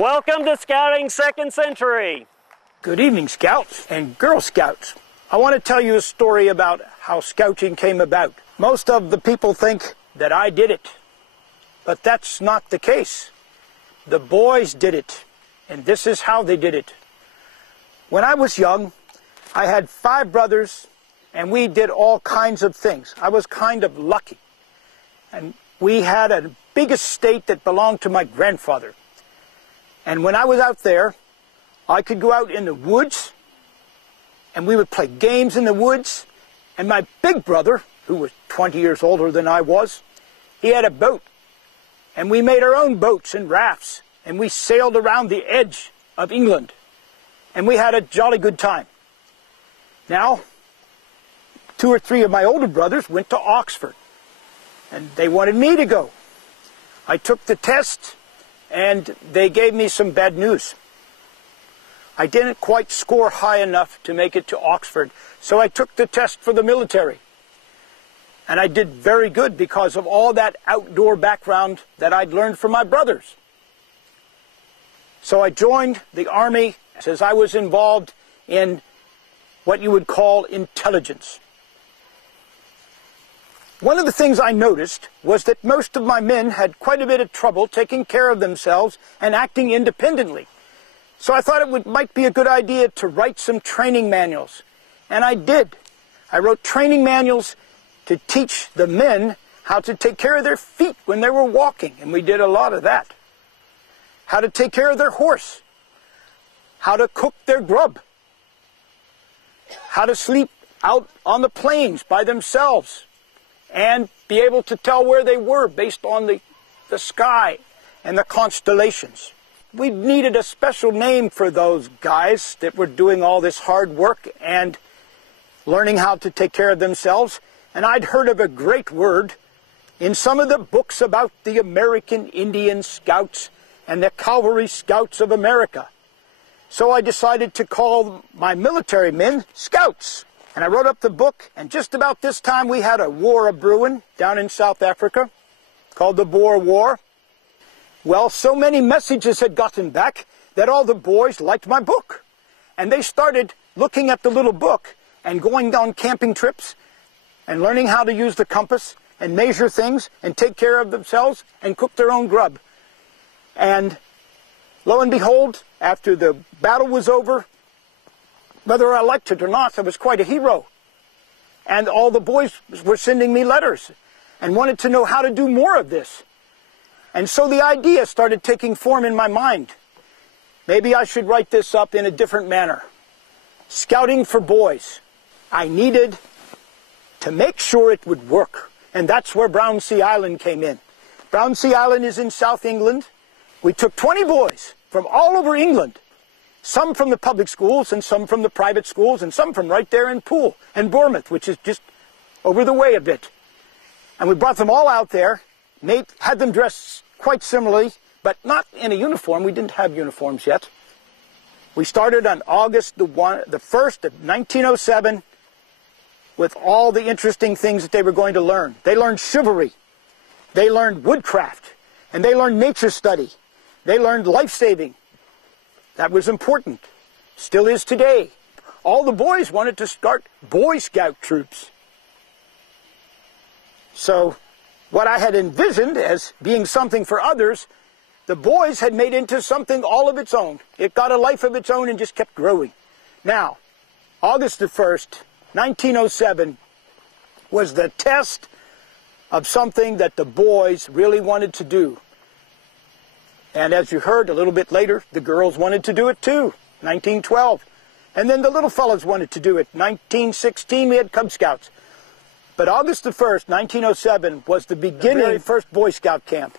Welcome to Scouting Second Century. Good evening, Scouts and Girl Scouts. I want to tell you a story about how Scouting came about. Most of the people think that I did it, but that's not the case. The boys did it, and this is how they did it. When I was young, I had 5 brothers, and we did all kinds of things. I was kind of lucky. And we had a big estate that belonged to my grandfather. And when I was out there, I could go out in the woods, and we would play games in the woods. And my big brother, who was 20 years older than I was, he had a boat. And we made our own boats and rafts, and we sailed around the edge of England. And we had a jolly good time. Now, 2 or 3 of my older brothers went to Oxford, and they wanted me to go. I took the test, and they gave me some bad news. I didn't quite score high enough to make it to Oxford, so I took the test for the military. And I did very good because of all that outdoor background that I'd learned from my brothers. So I joined the Army as I was involved in what you would call intelligence. One of the things I noticed was that most of my men had quite a bit of trouble taking care of themselves and acting independently. So I thought it might be a good idea to write some training manuals. And I did. I wrote training manuals to teach the men how to take care of their feet when they were walking, and we did a lot of that. How to take care of their horse. How to cook their grub. How to sleep out on the plains by themselves and be able to tell where they were based on the sky and the constellations. We needed a special name for those guys that were doing all this hard work and learning how to take care of themselves. And I'd heard of a great word in some of the books about the American Indian Scouts and the Cavalry Scouts of America. So I decided to call my military men Scouts. And I wrote up the book, and just about this time we had a war a-brewing down in South Africa called the Boer War. Well, so many messages had gotten back that all the boys liked my book. And they started looking at the little book and going on camping trips and learning how to use the compass and measure things and take care of themselves and cook their own grub. And lo and behold, after the battle was over, whether I liked it or not, I was quite a hero. And all the boys were sending me letters and wanted to know how to do more of this. And so the idea started taking form in my mind. Maybe I should write this up in a different manner. Scouting for boys. I needed to make sure it would work. And that's where Brownsea Island came in. Brownsea Island is in South England. We took 20 boys from all over England. Some from the public schools, and some from the private schools, and some from right there in Poole and Bournemouth, which is just over the way a bit. And we brought them all out there, had them dressed quite similarly, but not in a uniform. We didn't have uniforms yet. We started on August the 1st of 1907 with all the interesting things that they were going to learn. They learned chivalry. They learned woodcraft. And they learned nature study. They learned life-saving. That was important. Still is today. All the boys wanted to start Boy Scout troops. So what I had envisioned as being something for others, the boys had made into something all of its own. It got a life of its own and just kept growing. Now, August the 1st, 1907, was the test of something that the boys really wanted to do. And as you heard a little bit later, the girls wanted to do it too, 1912. And then the little fellows wanted to do it. 1916, we had Cub Scouts. But August the 1st, 1907, was the beginning of the very first Boy Scout camp.